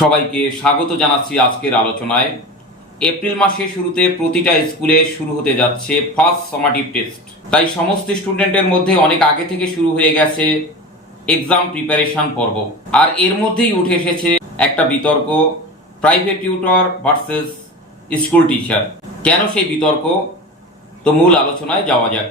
সবাইকে স্বাগত জানাচ্ছি আজকের আলোচনায়। এপ্রিল মাসের শুরুতে প্রতিটা স্কুলে শুরু হতে যাচ্ছে ফার্স্ট সমাটিভ টেস্ট তাই সমস্ত স্টুডেন্টের মধ্যে অনেক আগে থেকে শুরু হয়ে গেছে এক্সাম প্রিপারেশন পর্ব। আর এর মধ্যেই উঠে এসেছে একটা বিতর্ক private tutor versus school teacher কেন সেই বিতর্ক? তো মূল আলোচনায় যাওয়া যাক।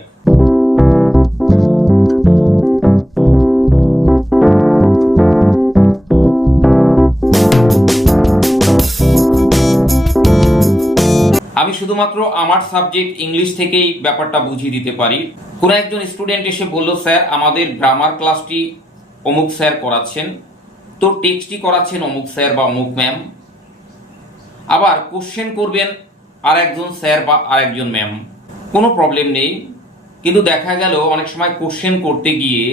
শুধুমাত্র আমার সাবজেক্ট ইংলিশ থেকেই ব্যাপারটা বুঝিয়ে দিতে পারি। কোনো একজন স্টুডেন্ট এসে বলল, স্যার, আমাদের গ্রামার ক্লাসটি অমুক স্যার করাচ্ছেন। তো টেক্সটই করাচ্ছেন অমুক স্যার বা অমুক ম্যাম আবার কোশ্চেন করবেন আর একজন স্যার বা আর একজন ম্যাম কোনো প্রবলেম নেই। কিন্তু দেখা গেল, অনেক সময় কোশ্চেন করতে গিয়ে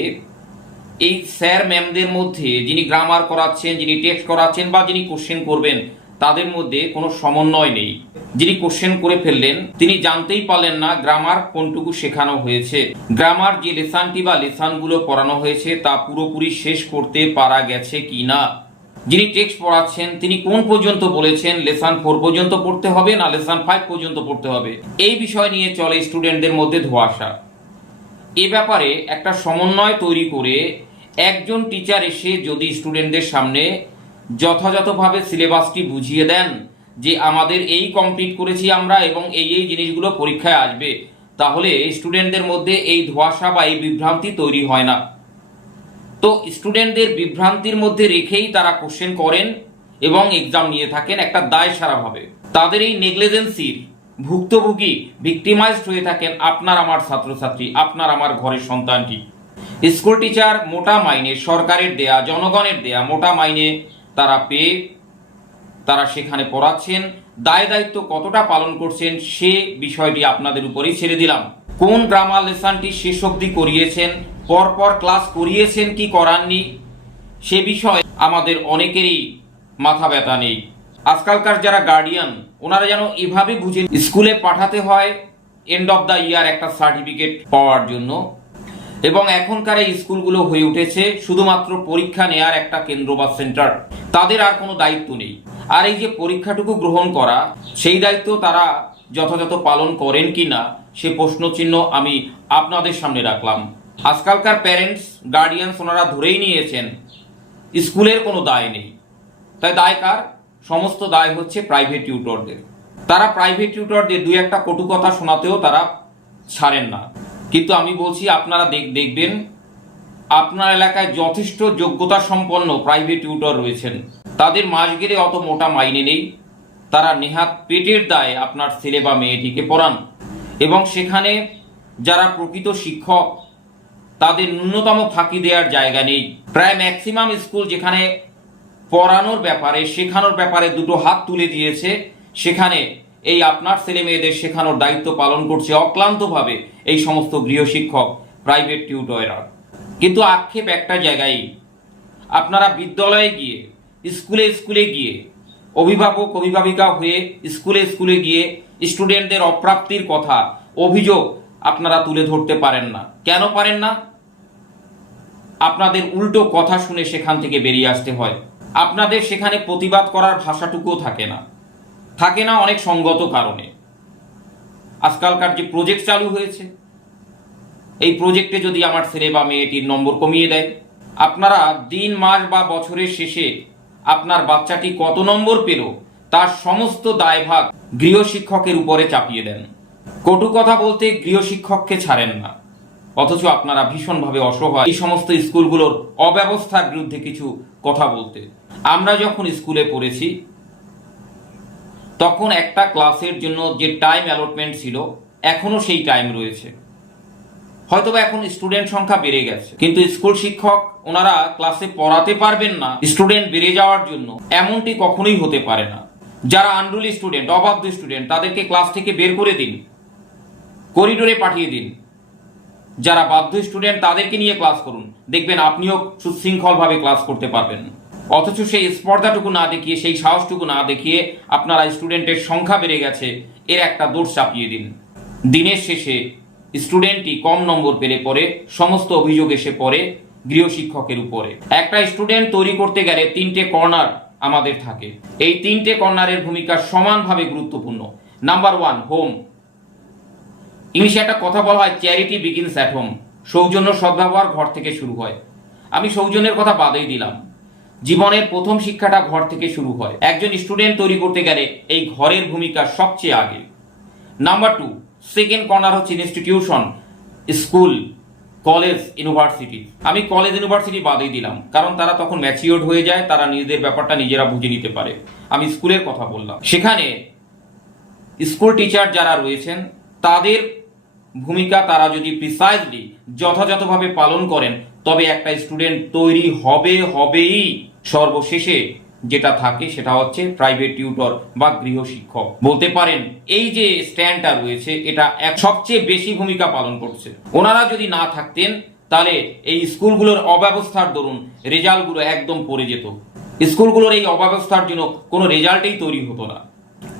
এই স্যার ম্যামদের মধ্যে যিনি গ্রামার করাচ্ছেন, যিনি টেক্সট করাচ্ছেন বা যিনি কোশ্চেন করবেন তাদের মধ্যে কোনো সমন্বয় নেই। যিনি কোশ্চেন করে ফেললেন, তিনি জানতেই পারলেন না গ্রামার কোনটুকু শেখানো হয়েছে। গ্রামার যে লেসানটি বা লেসানগুলো পড়ানো হয়েছে, তা পুরোপুরি শেষ করতে পারা গেছে কি না যিনি টেক্সট পড়াচ্ছেন, তিনি কোন পর্যন্ত বলেছেন লেসান ফোর পর্যন্ত পড়তে হবে না লেসান ফাইভ পর্যন্ত পড়তে হবে? এই বিষয় নিয়ে চলে স্টুডেন্টদের মধ্যে ধোয়াশা। এ ব্যাপারে একটা সমন্বয় তৈরি করে একজন টিচার এসে যদি স্টুডেন্টদের সামনে যথাযথভাবে সিলেবাসটি বুঝিয়ে দেন যে আমাদের এই কমপ্লিট করেছি আমরা এবং এই এই জিনিসগুলো পরীক্ষায় আসবে। তাহলে স্টুডেন্টদের মধ্যে এই ধোঁয়াশা বা এই বিভ্রান্তি তৈরি হয় না। তো স্টুডেন্টদের বিভ্রান্তির মধ্যে রেখেই তারা কোশ্চেন করেন এবং এক্সাম নিয়ে থাকেন, একটা দায় সারাভাবে তাদের এই নেগলিজেন্সির ভুক্তভোগী ভিক্টিমাইজড হয়ে থাকেন আপনার আমার ছাত্রছাত্রী, আপনার আমার ঘরের সন্তানটি। স্কুল টিচার মোটা মাইনে, সরকারের দেয়া, জনগণের দেয়া মোটা মাইনে তারা পেয়ে তারা সেখানে পড়াচ্ছেন। দায় দায়িত্ব কতটা পালন করছেন সে বিষয়টি আপনাদের উপরেই ছেড়ে দিলাম। কোন গ্রামার লেসনটি শেষ অবধি করিয়েছেন? পরপর ক্লাস করিয়েছেন কি করাননি? সে বিষয়ে আমাদের অনেকেরই মাথা ব্যথা নেই। আজকালকার যারা গার্ডিয়ান ওনারা যেন এভাবে বুঝেন স্কুলে পাঠাতে হয় এন্ড অফ দ্য ইয়ার একটা সার্টিফিকেট পাওয়ার জন্য। এবং এখনকার এই স্কুলগুলো হয়ে উঠেছে, শুধুমাত্র পরীক্ষা নেয়ার একটা কেন্দ্র বা সেন্টার তাদের আর কোনো দায়িত্ব নেই। আর এই যে পরীক্ষাটুকু গ্রহণ করা, সেই দায়িত্ব তারা যথাযথ পালন করেন কি না, সে প্রশ্নচিহ্ন আমি আপনাদের সামনে রাখলাম। আজকালকার প্যারেন্টস গার্ডিয়ানস ওনারা ধরেই নিয়েছেন, স্কুলের কোনো দায় নেই। তাই দায় কার? সমস্ত দায় হচ্ছে প্রাইভেট টিউটরদের তারা প্রাইভেট টিউটরদের দুই একটা কটু কথা শোনাতেও তারা ছাড়েন না। কিন্তু আমি বলছি, আপনারা দেখ- দেখবেন আপনার এলাকায় যথেষ্ট যোগ্যতা সম্পন্ন প্রাইভেট টিউটর রয়েছেন। তাদের মাস গেলে অত মোটা মাইনে নেই। তারা নেহাত পেটের দায়ে আপনার ছেলে বা মেয়েটিকে পড়ান। এবং সেখানে যারা প্রকৃত শিক্ষক, তাদের ন্যূনতম ফাঁকি দেওয়ার জায়গা নেই। প্রায় ম্যাক্সিমাম স্কুল যেখানে পড়ানোর ব্যাপারে, শেখানোর ব্যাপারে দুটো হাত তুলে দিয়েছে, সেখানে এই আপনার ছেলে মেয়েদের শেখানোর দায়িত্ব পালন করছে অক্লান্তভাবে এই সমস্ত গৃহশিক্ষক প্রাইভেট টিউটররা কিন্তু আক্ষেপ একটা জায়গায়। আপনারা বিদ্যালয়ে গিয়ে, স্কুলে স্কুলে গিয়ে, অভিভাবক, অভিভাবিকা হয়ে স্কুলে স্কুলে গিয়ে স্টুডেন্টদের অপ্রাপ্তির কথা, অভিযোগ আপনারা তুলে ধরতে পারেন না। কেন পারেন না? আপনাদের উল্টো কথা শুনে সেখান থেকে বেরিয়ে আসতে হয়। আপনাদের সেখানে প্রতিবাদ করার ভাষাটুকুও থাকে না। থাকে না অনেক সঙ্গত কারণে। আজকালকার যে প্রজেক্ট চালু হয়েছে এই প্রজেক্টে যদি আমার ছেলে বা মেয়েটির নম্বর কমিয়ে দেয়, আপনারা দিন, মাস বা বছরের শেষে আপনার বাচ্চাটি কত নম্বর পেল, তার সমস্ত দায়ভাগ গৃহশিক্ষকের উপরে চাপিয়ে দেন। কটু কথা বলতে গৃহশিক্ষককে ছাড়েন না, অথচ আপনারা ভীষণভাবে অসহায়। এই সমস্ত স্কুলগুলোর অব্যবস্থার বিরুদ্ধে কিছু কথা বলতে। আমরা যখন স্কুলে পড়েছি, তখন একটা ক্লাসের জন্য যে টাইম অ্যালটমেন্ট ছিল, এখনও সেই টাইম রয়েছে। হয়তোবা এখন স্টুডেন্ট সংখ্যা বেড়ে গেছে। কিন্তু স্কুল শিক্ষক, ওনারা ক্লাসে পড়াতে পারবেন না স্টুডেন্ট বেড়ে যাওয়ার জন্য। এমনটি কখনোই হতে পারে না। যারা আন্ডুলি স্টুডেন্ট অবাধ্য স্টুডেন্ট তাদেরকে ক্লাস থেকে বের করে দিন। করিডোরে পাঠিয়ে দিন। যারা বাধ্য স্টুডেন্ট তাদেরকে নিয়ে ক্লাস করুন। দেখবেন আপনিও সুশৃঙ্খলভাবে ক্লাস করতে পারবেন। অথচ সেই স্পর্ধাটুকু না দেখিয়ে, সেই সাহসটুকু না দেখিয়ে আপনারা স্টুডেন্টের সংখ্যা বেড়ে গেছে, এর একটা দোষ চাপিয়ে দিন। দিনের শেষে স্টুডেন্টই কম নম্বর পেলে পরে, সমস্ত অভিযোগ এসে পড়ে গৃহশিক্ষকের উপরে। একটা স্টুডেন্ট তৈরি করতে গেলে তিনটে কর্নার আমাদের থাকে। এই তিনটে কর্নারের ভূমিকা সমানভাবে গুরুত্বপূর্ণ। নাম্বার ওয়ান হোম ইংলিশে একটা কথা বলা হয় চ্যারিটি বিগিনস অ্যাট হোম সৌজন্য সদ্ব্যবহার ঘর থেকে শুরু হয়। আমি সৌজন্যের কথা বাদেই দিলাম। জীবনের প্রথম শিক্ষাটা ঘর থেকে শুরু হয়। একজন স্টুডেন্ট তৈরি করতে গেলে এই ঘরের ভূমিকা সবচেয়ে আগে। নাম্বার টু সেকেন্ড কর্নার হচ্ছে ইনস্টিটিউশন স্কুল কলেজ ইউনিভার্সিটি আমি কলেজ ইউনিভার্সিটি বাদেই দিলাম, কারণ তারা তখন ম্যাচিওর্ড হয়ে যায়, তারা নিজেদের ব্যাপারটা নিজেরা বুঝে নিতে পারে। আমি স্কুলের কথা বললাম। সেখানে স্কুল টিচার যারা রয়েছেন, তাদের ভূমিকা তারা যদি প্রিসাইজলি যথাযথভাবে পালন করেন, তবে একটা স্টুডেন্ট তৈরি হবে, হবেই সর্বশেষে যেটা থাকে সেটা হচ্ছে প্রাইভেট টিউটর বা গৃহশিক্ষক বলতে পারেন, এই যে স্ট্যান্ডটা রয়েছে, এটা এক সবচেয়ে বেশি ভূমিকা পালন করছে। ওনারা যদি না থাকতেন, তাহলে এই স্কুলগুলোর অব্যবস্থার দরুন রেজাল্টগুলো একদম পড়ে যেত। স্কুলগুলোর এই অব্যবস্থার জন্য কোনো রেজাল্টেই তৈরি হতো না।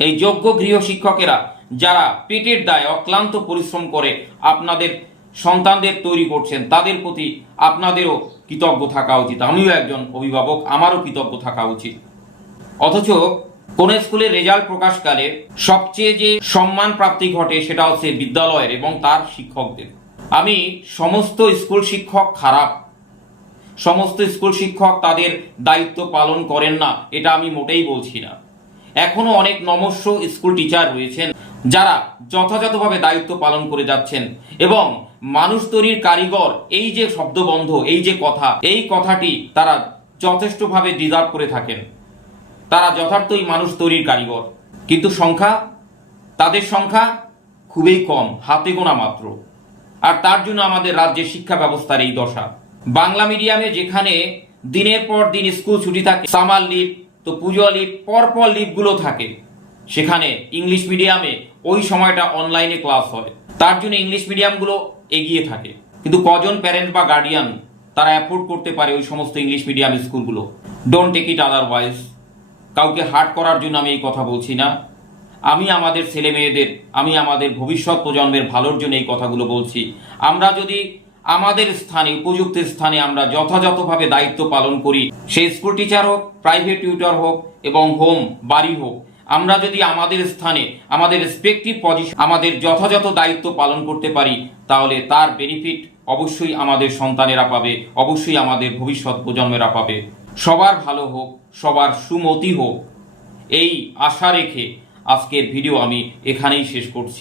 এই যোগ্য গৃহ শিক্ষকেরা যারা পেটের দায় অক্লান্ত পরিশ্রম করে আপনাদের সন্তানদের তৈরি করছেন, তাদের প্রতি আপনাদেরও কৃতজ্ঞ থাকা উচিত। আমিও একজন অভিভাবক, আমারও কৃতজ্ঞ থাকা উচিত। অথচ কোন স্কুলের রেজাল্ট প্রকাশকালে সবচেয়ে যে সম্মান প্রাপ্তি ঘটে সেটা হচ্ছে বিদ্যালয়ের এবং তার শিক্ষকদের। আমি সমস্ত স্কুল শিক্ষক খারাপ। সমস্ত স্কুল শিক্ষক তাদের দায়িত্ব পালন করেন না, এটা আমি মোটেই বলছি না। এখনও অনেক নমস্য স্কুল টিচার রয়েছেন। যারা যথাযথভাবে দায়িত্ব পালন করে যাচ্ছেন এবং মানুষ তৈরির কারিগর, এই যে শব্দবন্ধ, এই যে কথা, এই কথাটি তারা যথেষ্টভাবে ডিজার্ভ করে থাকেন। তারা যথার্থই মানুষ তৈরির কারিগর। কিন্তু সংখ্যা, তাদের সংখ্যা খুবই কম, হাতে গোনা মাত্র। আর তার জন্য আমাদের রাজ্যের শিক্ষা ব্যবস্থার এই দশা। বাংলা মিডিয়ামে যেখানে দিনের পর দিন স্কুল ছুটি থাকে সামার লিপ, তো পুজো লিভ পরপর লিভগুলো থাকে। সেখানে ইংলিশ মিডিয়ামে ওই সময়টা অনলাইনে ক্লাস হয়। তার জন্য ইংলিশ মিডিয়ামগুলো এগিয়ে থাকে। কিন্তু কজন প্যারেন্ট বা গার্ডিয়ান তারা অ্যাফোর্ড করতে পারে ওই সমস্ত ইংলিশ মিডিয়াম স্কুলগুলো? ডোন্ট টেক ইট আদারওয়াইজ কাউকে হার্ট করার জন্য আমি এই কথা বলছি না। আমি আমাদের ছেলে মেয়েদের, আমি আমাদের ভবিষ্যৎ প্রজন্মের ভালোর জন্য এই কথাগুলো বলছি। আমরা যদি আমাদের স্থানে, উপযুক্ত স্থানে আমরা যথাযথভাবে দায়িত্ব পালন করি, সেই স্কুল টিচার হোক প্রাইভেট টিউটর হোক এবং হোম বাড়ি হোক আমরা যদি আমাদের স্থানে, আমাদের রেসপেক্টিভ পজিশন আমাদের যথাযথ দায়িত্ব পালন করতে পারি, তাহলে তার বেনিফিট অবশ্যই আমাদের সন্তানেরা পাবে, অবশ্যই আমাদের ভবিষ্যৎ প্রজন্মেরা পাবে। সবার ভালো হোক, সবার সুমতি হোক, এই আশা রেখে আজকের ভিডিও আমি এখানেই শেষ করছি।